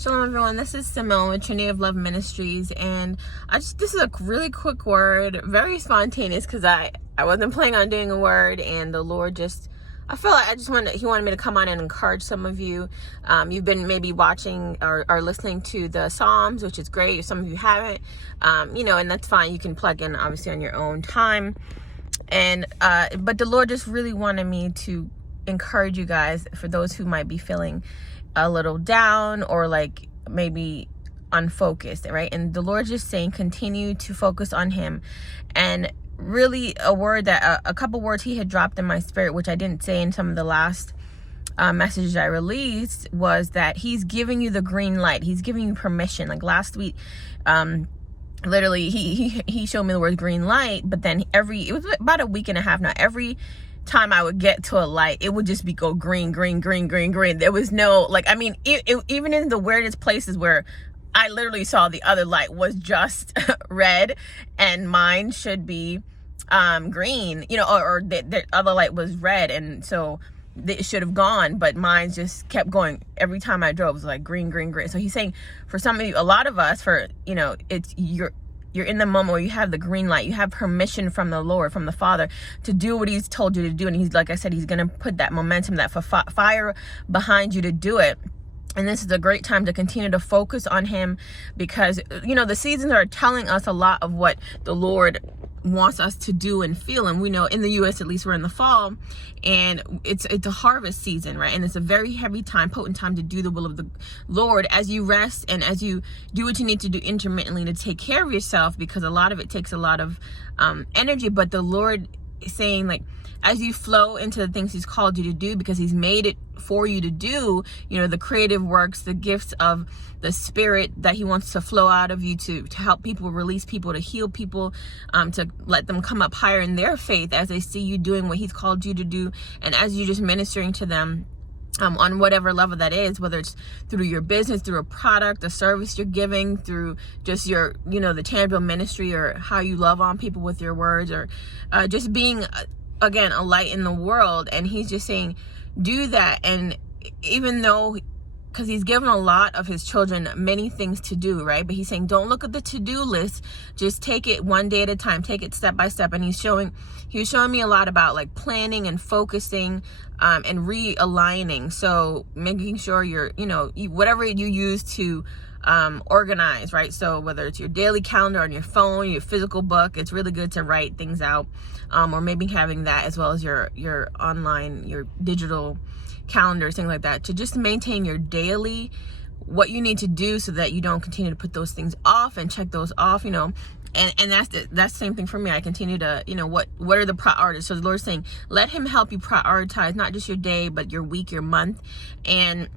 Shalom everyone, this is Simone with Trinity of Love Ministries, and this is a really quick word, very spontaneous, because I wasn't planning on doing a word, and the Lord I feel like He wanted me to come on and encourage some of you. You've been maybe watching or listening to the Psalms, which is great. Some of you haven't, and that's fine. You can plug in obviously on your own time. And but the Lord just really wanted me to encourage you guys, for those who might be feeling a little down or like maybe unfocused, right? And the Lord's just saying, continue to focus on Him. And really a word that a couple words He had dropped in my spirit, which I didn't say in some of the last messages I released, was that He's giving you the green light. He's giving you permission. Like last week, literally he showed me the word green light, but then it was about a week and a half now, every time I would get to a light, it would just go green. There was no, even in the weirdest places where I literally saw the other light was just red and mine should be green, or the other light was red, and so it should have gone, but mine just kept going. Every time I drove, it was like green. So He's saying, for some of you, a lot of us, it's you're in the moment where you have the green light. You have permission from the Lord, from the Father, to do what He's told you to do. And He's, like I said, He's going to put that momentum, that fire behind you to do it. And this is a great time to continue to focus on Him, because, the seasons are telling us a lot of what the Lord wants us to do and feel. And we know in the U.S., at least, we're in the fall, and it's a harvest season, right? And it's a very heavy time, potent time to do the will of the Lord as you rest and as you do what you need to do intermittently to take care of yourself, because a lot of it takes a lot of energy. But the Lord is saying, like, as you flow into the things He's called you to do, because He's made it for you to do, the creative works, the gifts of the Spirit that He wants to flow out of you to help people, release people, to heal people, to let them come up higher in their faith as they see you doing what He's called you to do, and as you just ministering to them on whatever level that is, whether it's through your business, through a product, a service you're giving, through just your, the tangible ministry, or how you love on people with your words, or just being, again, a light in the world. And He's just saying, do that. And even though, because He's given a lot of His children many things to do, right? But He's saying, don't look at the to-do list. Just take it one day at a time. Take it step by step. And He was showing me a lot about like planning and focusing and realigning. So making sure you're, whatever you use to organize, right? So whether it's your daily calendar on your phone, your physical book, it's really good to write things out, or maybe having that as well as your online, your digital calendar, things like that, to just maintain your daily, what you need to do, so that you don't continue to put those things off and check those off, and that's the same thing for me. I continue to, what are the priorities? So the Lord's saying, let Him help you prioritize not just your day, but your week, your month. And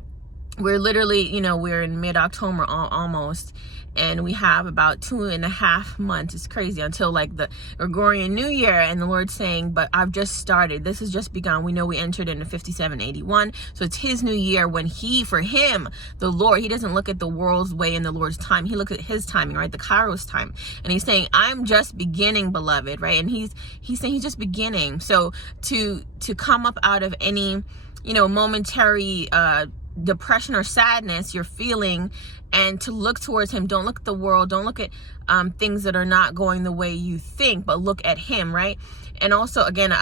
we're literally, we're in mid-October almost, and we have about 2.5 months. It's crazy, until like the Gregorian New Year. And the Lord's saying, but I've just started. This has just begun. We know we entered into 5781. So it's His new year, when for Him, the Lord, He doesn't look at the world's way and the Lord's time. He looks at His timing, right? The Kairos time. And He's saying, I'm just beginning, beloved, right? And He's saying He's just beginning. So to come up out of any, momentary depression or sadness you're feeling, and to look towards Him. Don't look at the world. Don't look at things that are not going the way you think, but look at Him, right? And also, again,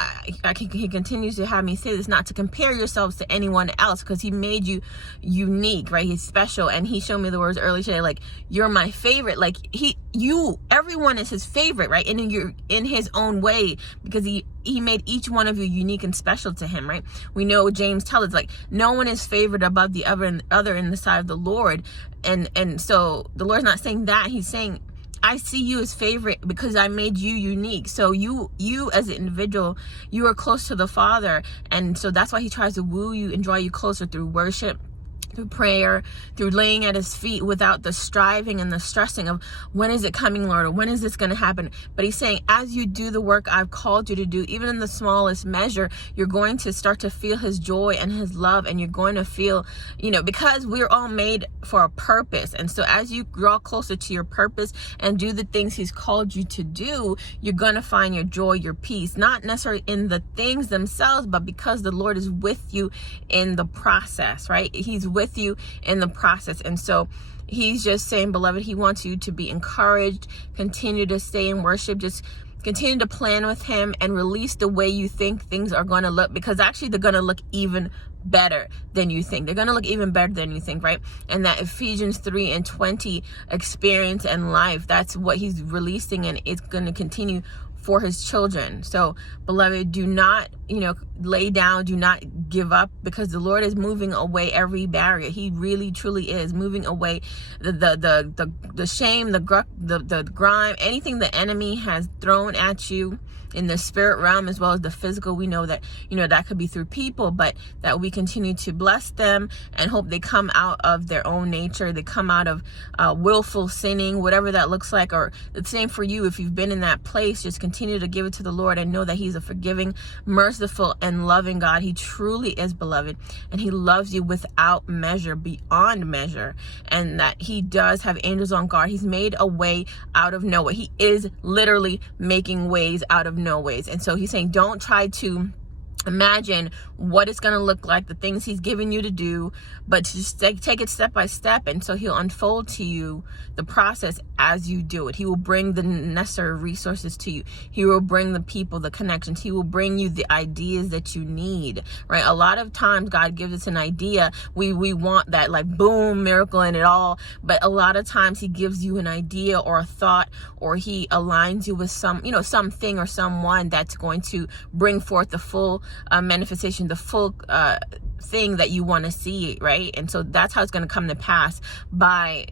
He continues to have me say this, not to compare yourselves to anyone else, because He made you unique, right? He's special. And He showed me the words earlier today, like, you're my favorite. Like, everyone is His favorite, right? And you're in His own way, because He made each one of you unique and special to Him, right? We know James tells us, like, no one is favored above the other in the sight of the Lord. And so the Lord's not saying that. He's saying, I see you as favorite because I made you unique. So you as an individual, you are close to the Father. And so that's why He tries to woo you and draw you closer through worship, through prayer, through laying at His feet, without the striving and the stressing of, when is it coming, Lord, or when is this going to happen? But He's saying, as you do the work I've called you to do, even in the smallest measure, you're going to start to feel His joy and His love, and you're going to feel, because we're all made for a purpose. And so as you draw closer to your purpose and do the things He's called you to do, you're going to find your joy, your peace, not necessarily in the things themselves, but because the Lord is with you in the process, right? He's with with you in the process. And so he's just saying, beloved, he wants you to be encouraged, continue to stay in worship, just continue to plan with him and release the way you think things are going to look, because actually they're going to look even better than you think. They're going to look even better than you think, right? And that Ephesians 3:20 experience and life, that's what he's releasing, and it's going to continue for his children. So, beloved, do not, lay down, do not give up, because the Lord is moving away every barrier. He really, truly is moving away the shame, the grime, anything the enemy has thrown at you in the spirit realm as well as the physical. We know that, that could be through people, but that we continue to bless them and hope they come out of their own nature. They come out of willful sinning, whatever that looks like. Or the same for you. If you've been in that place, just continue to give it to the Lord and know that he's a forgiving, merciful, and loving God. He truly is, beloved, and he loves you without measure, beyond measure, and that he does have angels on guard. He's made a way out of no way. He is literally making ways out of no ways. And so he's saying, don't try to imagine what it's going to look like, the things he's given you to do, but just take it step by step. And so he'll unfold to you the process as you do it. He will bring the necessary resources to you. He will bring the people, the connections. He will bring you the ideas that you need, right? A lot of times God gives us an idea. We want that like boom miracle in it all. But a lot of times he gives you an idea or a thought, or he aligns you with something or someone that's going to bring forth the full manifestation, the full thing that you want to see, right? And so that's how it's going to come to pass by,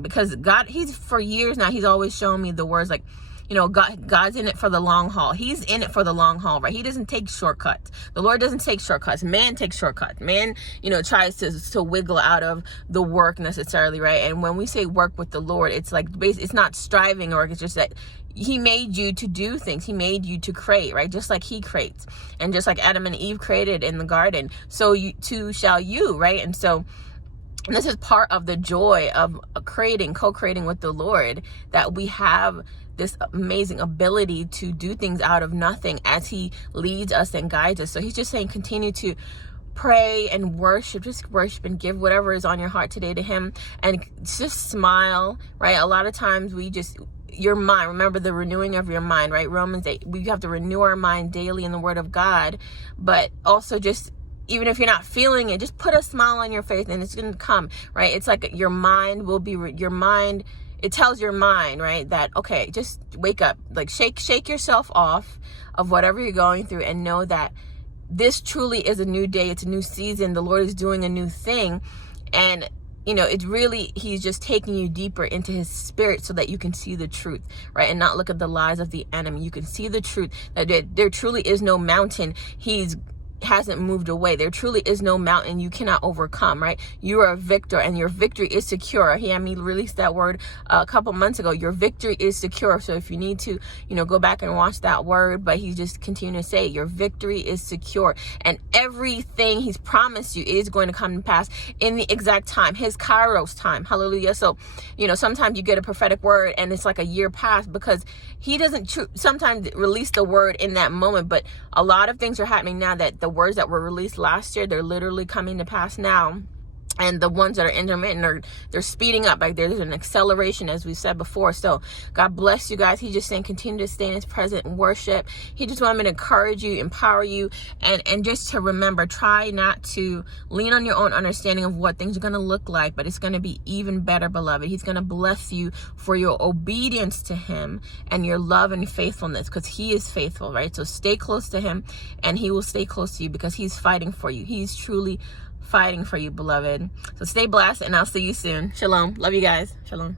because God, he's for years now, he's always shown me the words like, God's in it for the long haul. He's in it for the long haul, right? He doesn't take shortcuts. The Lord doesn't take shortcuts. Man takes shortcuts. Man, tries to wiggle out of the work necessarily, right? And when we say work with the Lord, it's like, it's not striving, or it's just that he made you to do things. He made you to create, right? Just like he creates. And just like Adam and Eve created in the garden, so you too shall you, right? And so this is part of the joy of co-creating with the Lord, that we have this amazing ability to do things out of nothing as he leads us and guides us. So he's just saying, continue to pray and worship, just worship and give whatever is on your heart today to him, and just smile, right? A lot of times your mind, remember the renewing of your mind, right? Romans 8, we have to renew our mind daily in the word of God, but also just, even if you're not feeling it, just put a smile on your face and it's going to come, right? It's like your mind will be, it tells your mind, right, that, okay, just wake up, like shake yourself off of whatever you're going through, and know that this truly is a new day. It's a new season. The Lord is doing a new thing. And it's really, he's just taking you deeper into his spirit so that you can see the truth, right? And not look at the lies of the enemy. You can see the truth, that there truly is no mountain hasn't moved away. There truly is no mountain you cannot overcome, right? You are a victor, and your victory is secure. He had me release that word a couple months ago. Your victory is secure. So if you need to, go back and watch that word, but he just continued to say, your victory is secure, and everything he's promised you is going to come to pass in the exact time, his Kairos time. Hallelujah. So, sometimes you get a prophetic word and it's like a year past, because he doesn't sometimes release the word in that moment. But a lot of things are happening now, that the words that were released last year, they're literally coming to pass now. And the ones that are intermittent, they're speeding up. Like there's an acceleration, as we said before. So God bless you guys. He's just saying, continue to stay in his presence and worship. He just wanted me to encourage you, empower you, and just to remember, try not to lean on your own understanding of what things are going to look like, but it's going to be even better, beloved. He's going to bless you for your obedience to him and your love and faithfulness, because he is faithful, right? So stay close to him, and he will stay close to you, because he's fighting for you. He's truly fighting for you, beloved. So stay blessed, and I'll see you soon. Shalom. Love you guys. Shalom.